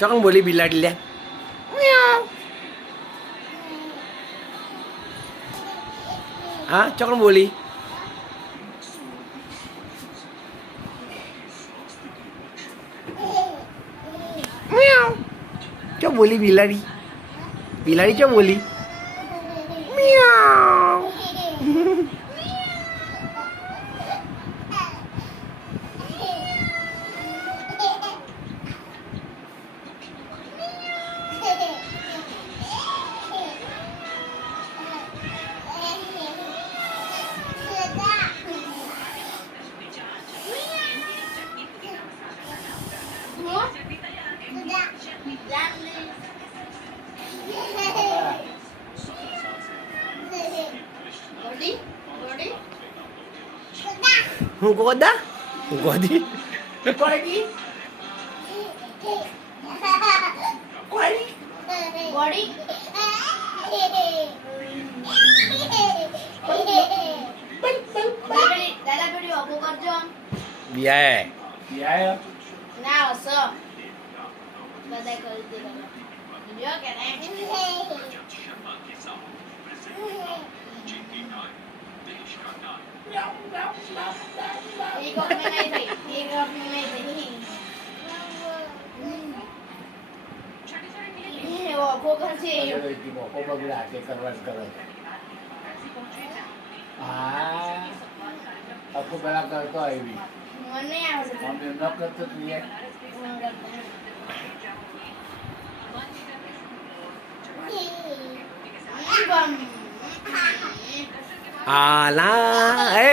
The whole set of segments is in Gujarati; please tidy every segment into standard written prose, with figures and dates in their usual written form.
ચોકન બોલી બિલાડી લે હા ચોકન બોલી ચો બોલી બિલાડી બિલાડી ચો બોલી હું ગોદા હું ગોદી ગોડી ગોડી ગોડી દાદા બેટી ઓબો કરજો બિયા ના હસો દાદા કરી દે જો કે એક ઓફ મે નહીં થઈ એક ઓફ મે નહીં થઈ ઓ ઓબો કરશે आपको बड़ा करता है भी મને આવડે हम न करते तो ये આલા એ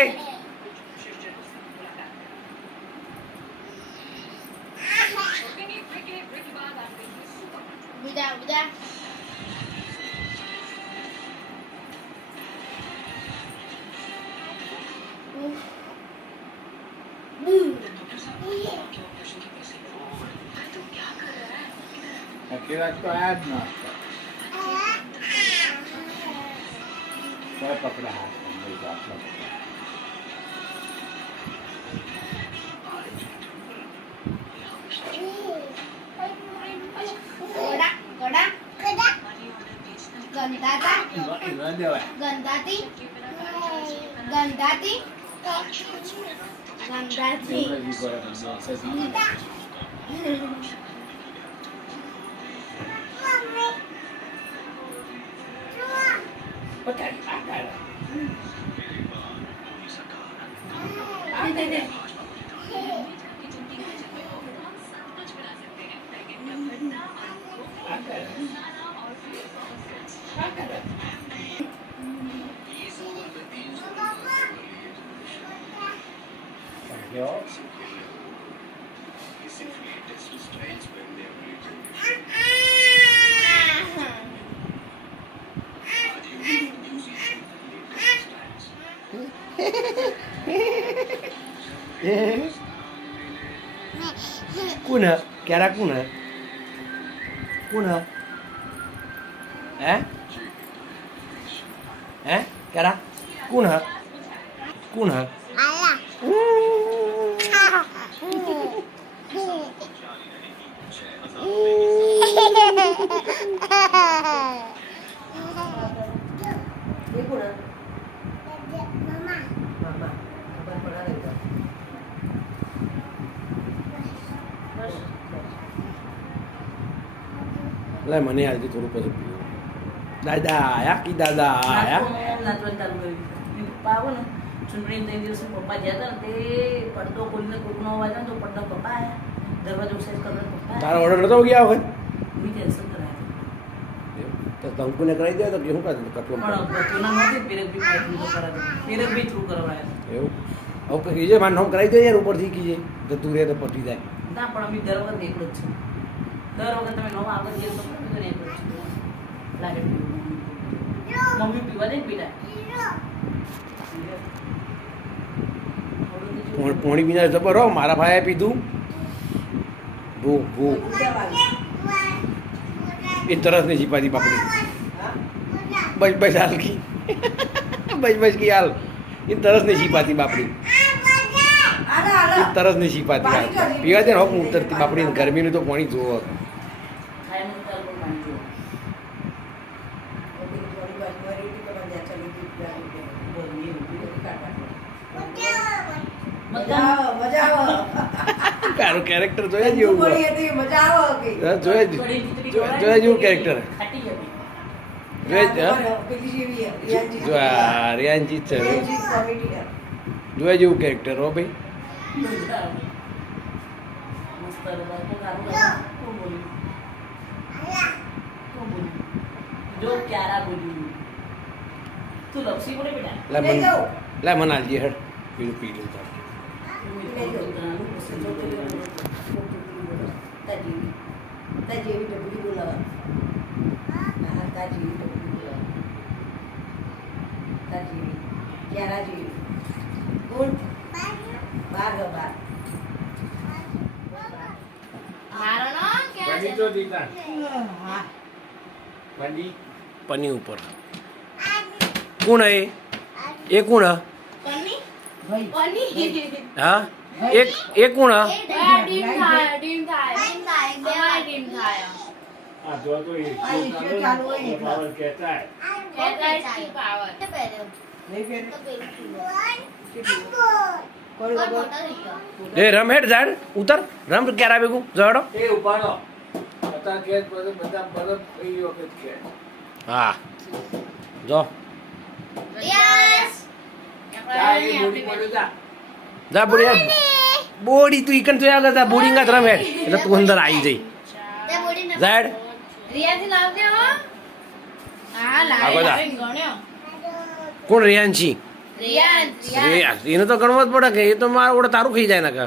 Budak, budak. अकेला तो आया જ ना क्या पकड़ा हाथ में मेरे बाप का Godak, godak, godak. Gandata, इधर देवा gandati, gandati, gandati. जी को सही पता नहीं કોણ હે ક્યારા કોણ હે કોણ હે ક્યારા કોણ હે લે મને આજે થોડું પછી પીવું દાદા આયા કી દાદા આયા નાચવાનું ચાલુ કર્યું પપ્પા આવો ને ચૂંટણી 3 દિવસ પપ્પા ગયા હતા ને તે પડદો ખોલીને કોકનો અવાજ આવે તો પડદો પપ્પા આવ્યા દરવાજો સેટ કરીને પપ્પા તારો ઓર્ડર નતો ગયા હવે બી કેન્સલ કરાયા તો કંકુને કરાવી દે તો કે શું કરે કટલો પણ બચોના નથી પેરેક બી પાઇપિંગ તો કરાવી પેરેક બી થ્રુ કરવાયા એવું હવે કીજે મારું નામ કરાવી દે યાર ઉપરથી કીજે જતું રહે તો પટી જાય ના પણ અમે દર વખત એકલો જ છે દર વખત તમે નવા આગળ જઈએ તો પણ એકલો જ છે લાગે મમ્મી પીવા દે પીડા પોણી પીના જબર હો મારા ભાઈએ પીધું ભૂ ભૂ એ તરસ નહીં છીપાતી બાપડી બસ બસ હાલ કી બસ બસ કી હાલ એ તરસ નહીં છીપાતી બાપડી એ તરસ નહીં છીપાતી હાલ પીવા દે ને હોક ઉતરતી બાપડી ગરમીનું તો પાણી જોવો તારું કેરેક્ટર જોયા જેવું પડી હતી, મજા આવે કે? જોયા જેવું કેરેક્ટર ખાટી હતી. જો આ રિયાનજી જ છે જોયા જેવું કેરેક્ટર હો ભાઈ. મજા આવે. મસ્ત હતા. તો તારું ગાવું. કોણ બોલ્યું? કોણ બોલ્યું? જો ક્યારા બોલ્યું. તું લપસી બોલે બેટા. લા મને આલજી હેડ પીલું પીલું તો મારો નામ ક્યાં છે? બની તો દીધા બની પની ઉપર કોણ હે એ કોણ હ પન્ની? પન્ની. હા એક કોણ હ આ ટીમ થાય, ટીમ થાય. અમારી ટીમ થાય. આ જો તો એ પાવર કહેતા હે કહેતા જ છે power. એ રમ હેડ ઝાડ ઉતર રમ ક્યારે ભેગું જડો એ ઉપાડો અત્યારે કે બધા બરફ થઈ ગયો કે છે હા જો Yes. જા એ બોડી પડે જા જા બોડી બોડી તું ઈકન જોયા કરતા બોડી અંગા રમ હેડ એટલે તું અંદર આવી જઈ તે બોડી ન ઝાડ રિયાજી લાવજે હો. હા આગળ જા. લાવે ગણ્યો. કોણ રિયાનશી રિયાન રિયા એને તો ગણવો જ પડે કે એ તો મારું ઓડે તારું ખાઈ જાય ને કે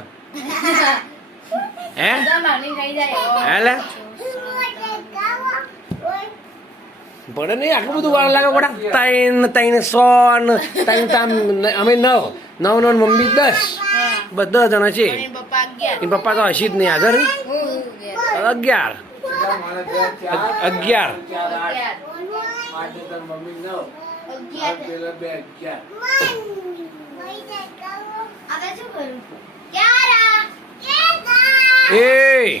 હે તો નાની થઈ જાય. હેલે પડે નહીં આટલું બધું વાર લાગે પડે ત્રણ સો ત્રણ તામ અમે નવ નવ મમ્મી 10 બધા જણા છે અને પપ્પા 11. એ પપ્પા તો હસી જ નહીં હાજર 11 11 આજે તાર મમ્મી ન આ 11. પેલા બે 11 હવે શું કરું? 11. એ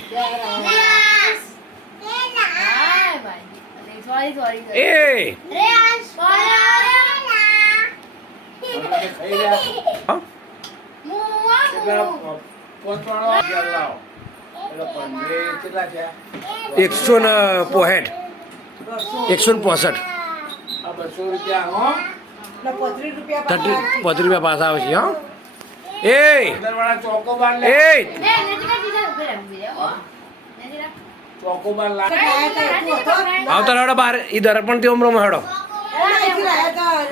રિયાસ. હાય ભાઈ. Sorry sorry. એ રિયાસ. મને ખાઈ રહ્યા હા? મુવા કેટલા મુ. પોતવાળો 11 લાવો એટલે પંદર કેટલા છે 165 165 આ 200 રૂપિયા હો 30 રૂપિયા પાછા આવે છે હા એ અંદરવાળા ચોકોબાર લે એ ને નજીક બીજા ઉભે રાખજે હો. નજીક રાખ. ચોકોબાર લા આવતા હેડો બાર ઈ દર્પણ થી ઉમરો હેડો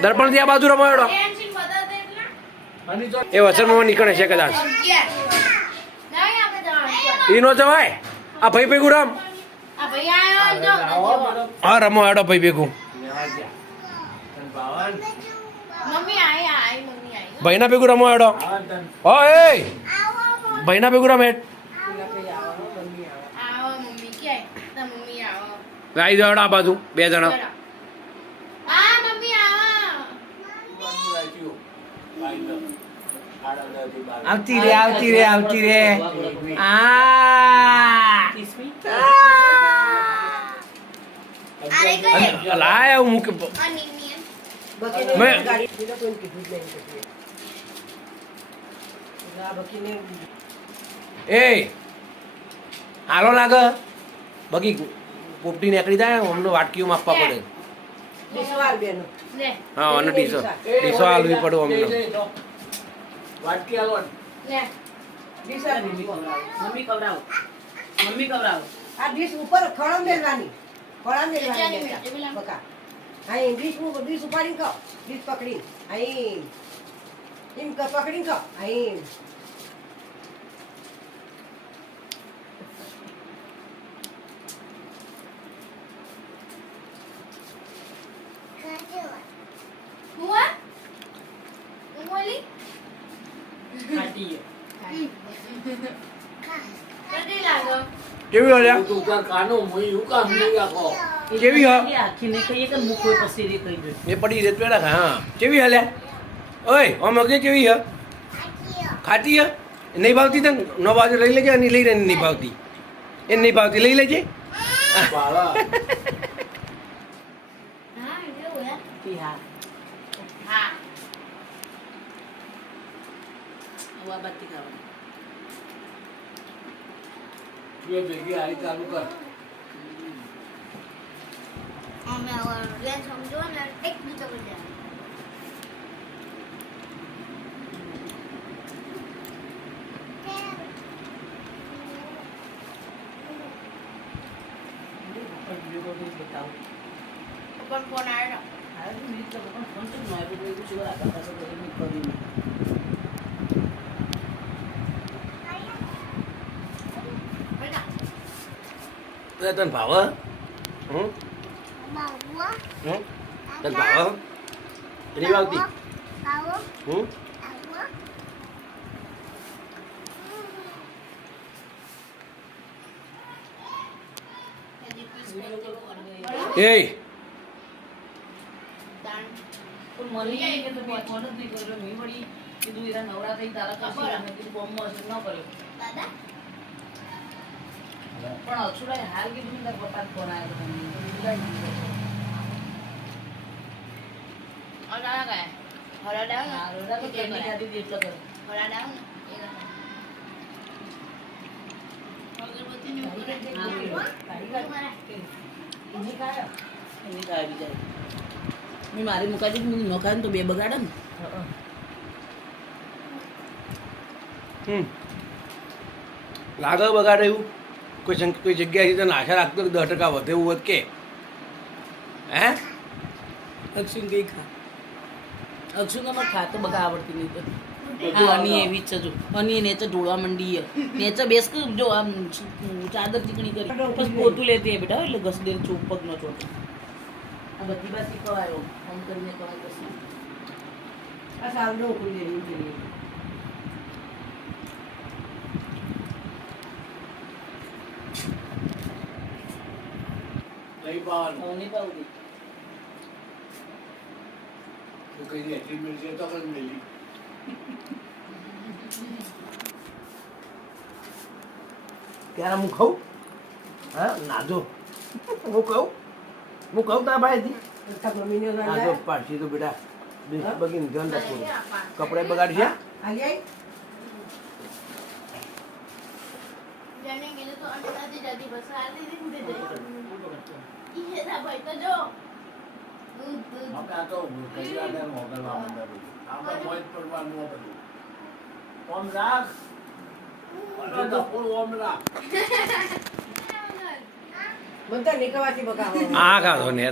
દર્પણ થી આ બાજુ રમો હેડો ટેન્શન બતાવતા એટલા. અને જો એ વચનમાં નીકળે છે કદાચ 11. નહીં આપણે જવાનું. ઈ નો જવાય આ ભાઈ ભેગું રમ આ ભાઈ આયો જો આવો બધો હા રમો હેડો ભાઈ ભેગું લેવા ગયા તન બાવન મમ્મી આઈ મમ્મી આઈ. ભાઈના ભેગું રમો હેડો બાવન તન ઓ એ ભાઈના ભેગું રમ હેડ આવો મમ્મી ક્યાંય? તો મમ્મી આવો. આવી જાવ હેડો આ બાજુ બે જણા આ મમ્મી આવો. બાજુ રાખ્યું બાઈ તો આડા થી બાર આવતી રે આ અરે કઈ લાય હું મૂકે અનિયન. એ હાલો લાગે બગી પોપટી નીકળી જાય અમને વાટકીઓ માપવા પડે લે હા અને ડીસો હાલવી પડે અમને વાટકી આલો લે. મમ્મી કવરાવો. મમ્મી કવરાવો. આ ડીશ ઉપર ખળમ મેલવાની કેટલાની બેટા. મિનિટ? પેલા. બકા અહીં ડીશ ઉપાડીને ખાઓ ડીશ પકડી અહીં એમ પકડીને ખાઓ અહીં હુઆ? હું બોલી? ખાટી છે. કેટલી લાગો? કેવી હલ્યા તું તાર કાનો મુઈ હું કામ નહીં આપો કેવી હ એ આખીને કહીએ કે મુખ હોય પછી રે કહી દે. એ પડી રેત પેલા હા કેવી હલ્યા ઓય આમ અગે કેવી હ ખાતી હ નહીં ભાવતી તને નો બાજુ લઈ લેજે અને લઈ રહી નહીં ભાવતી એ નહીં ભાવતી લઈ લેજે બાળા હા એવું હે? કે હા. હા. આ બાજથી ખાવાનું. બે ભેગી હારી ચાલુ કર અમે હવે સમજો ને એક બીજો કરી દે પણ બીજો કોઈ નહીં બતાવું. પણ ફોન આવ્યો હા, તો બીજો તો પણ ફોન તો ન આવ્યો. કોઈ એવું છે, આગળ પાછળ બધું મેં કર્યું નહીં. તને ભાવ હમ હમ તને ભાવ નહીં ભાવતી હમ એ પણ મળી જાય કે તો મેં ફોન જ નહીં કર્યો. મેં વળી કીધું એરા નવરા થઈ તારા કરશે. મેં કીધું ફોર્મમાં હશે, ન કર્યો. દાદા પણ અક્ષુરાએ હાલ કીધું ને તારા પપ્પાને ફોન આવ્યો તો મને. તો કીધું લાય નહીં કર્યો. ઓલા ગયા હરાડા હા, રોડા તો કેમની ખાધી હતી એટલે કર્યો. હરાડા ને અગરબત્તી ને હા, કાઢી કાઢ. એની કાઢ. એની કાઢી જાય. મેં મારી મુકાજી મેં ન ખાય ને તો બે બગાડે ને. લાગે બગાડે એવું કોઈ જગ્યાએથી તને આશા રાખતો 10% વધે એવું હોત કે હે અક્ષુ કઈ ખા. અક્ષુ ને પણ ખાતો બગા આવડતી નહીં તો. હા, અની એવી જ છે જો. અની નેચે ઢોળવા મંડી નેચે બેસ કે જો આમ ચાદર ચીકણી કરી બસ પોતું લેતી હે બેટા એટલે ઘસ દે ચોપ પગ નો ચોટ. આ બધી બાતી કવાયો ફોન કરીને કવાય કશું. આ સાવડો ખુલી રહી છે નહીં પાવાનું હવે નહીં પાવું દે. તું કઈ એટલી મિલશે તો કઈ મિલી ત્યારે હું ખાઉં હા નાજો હું કહું તારા ભાઈથી મમ્મીને નાજો પાડશી તો બેટા બેસ બગીને ધ્યાન રાખવું કપડે બગાડશે હાલી આવી જાને ગેલે તો અંદાજી જલ્દી બસ આલી દીધી દે ઈ હેરા ભાઈ તો જો આપણે આ તો કઈ આને મોકલવા માંડ્યા આપણે મોજ પડવાનું આ બધું ઓમ રાખ અને તો ફૂલ ઓમ રાખ બધા નિકવાથી બગાવો આ ખાધો ને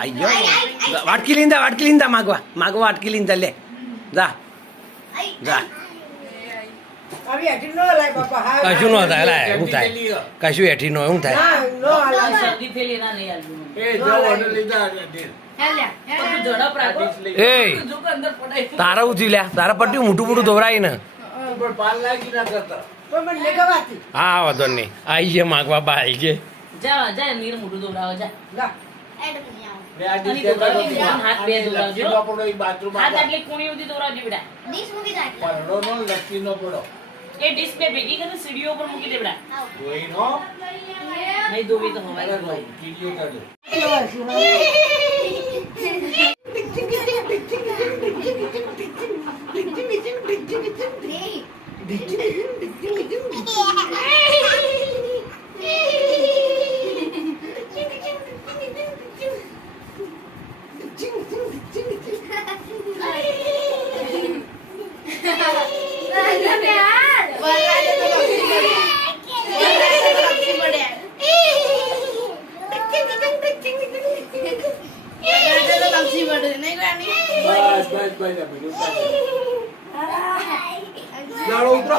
આઈ ગયો વાટકી લીંદા માગવા વાટકી લીંદા લે જા જા આવી હેઠી નો લાય બાપા હા કશું ન થાય લા શું થાય કશું હેઠી નો શું થાય ના નો આ હાલા શરદી થયેલી એના નહીં આલ્યું મને. એ જો ઓર્ડર લીધા દે હેલ્યા પણ તું ઝડપ રાખો. એ જો કે અંદર પડાય. તારા ઉથી લ્યા તારા પટ્ટી મોટું ધોવરાય ને પણ પાલ લાગી ના કરતા પણ મને નિકવાથી હા વાંધો નહીં આઈ છે માગવા બા આઈ છે જા જા નીર મોઢું દોડાવો જા. લા એડ નહીં આવ બે આ અને દિવસે દોરાવી દીધા, હાથ બે દોરાવજો. પડો એ બાથરૂમ હાથ આટલી કુણી સુધી દોરાવજો બેટા. ડીશ મૂકી દે પરડો નો લકી નો પડો એ ડિસ્પ્લે ભેગી કરીને સીડીઓ ઉપર મૂકી દે બેટા. જોઈ નો નહીં ધોવી તો હવાઈ ધોવાય. કીડીઓ કાઢો બસ બસ બસ બધું કાઢો દાડો ઉતરો